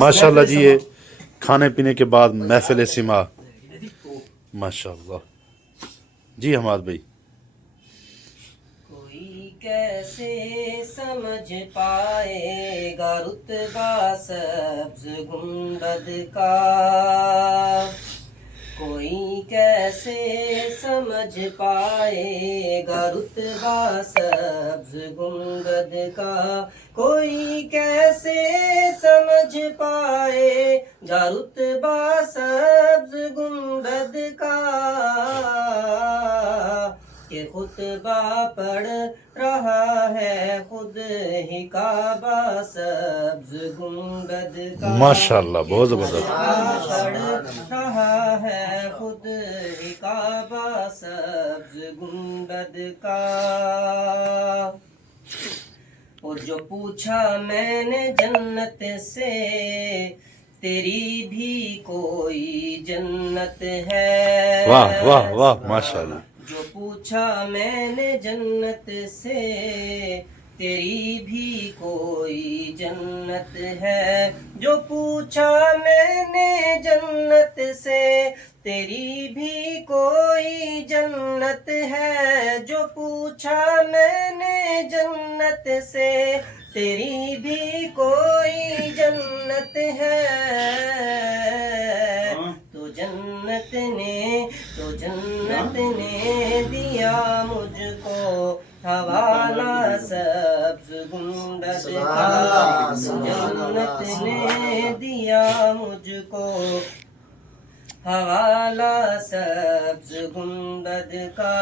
ماشاءاللہ جی، یہ کھانے پینے کے بعد محفل سما، ماشاءاللہ جی حماد بھائی۔ کوئی کیسے سمجھ پائے گا رتبہ سبز گنبد کا، کوئی کیسے سمجھ پائے گا رتبہ سبز گنبد کا، کوئی کیسے سمجھ پائے گا رتبہ سبز گنبد کا، کہ خطبہ پڑھ رہا ہے خود ہی کعبہ سبز گنبد کا، ماشاءاللہ بہت زبردست۔ پڑھ رہا ہے خود ہی کعبہ سبز گنبد کا۔ اور جو پوچھا میں نے جنت سے تیری بھی کوئی جنت ہے، واہ واہ واہ ماشاءاللہ۔ جو پوچھا میں نے جنت سے تیری بھی کوئی جنت ہے، جو پوچھا میں نے جنت سے تیری بھی کوئی جنت ہے، جو پوچھا میں نے جنت سے تیری بھی کوئی جنت ہے، تو جنت نے دیا مجھ کو حوالہ سبز گنبد کا، جنت نے دیا مجھ کو حوالہ سبز گنبد کا۔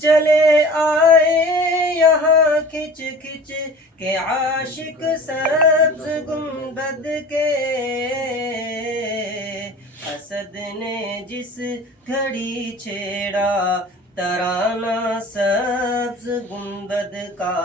چلے آئے یہاں کھچ کھچ کے عاشق سبز گنبد کے، اسد نے جس گھڑی چھیڑا ترانہ سبز گنبد کا،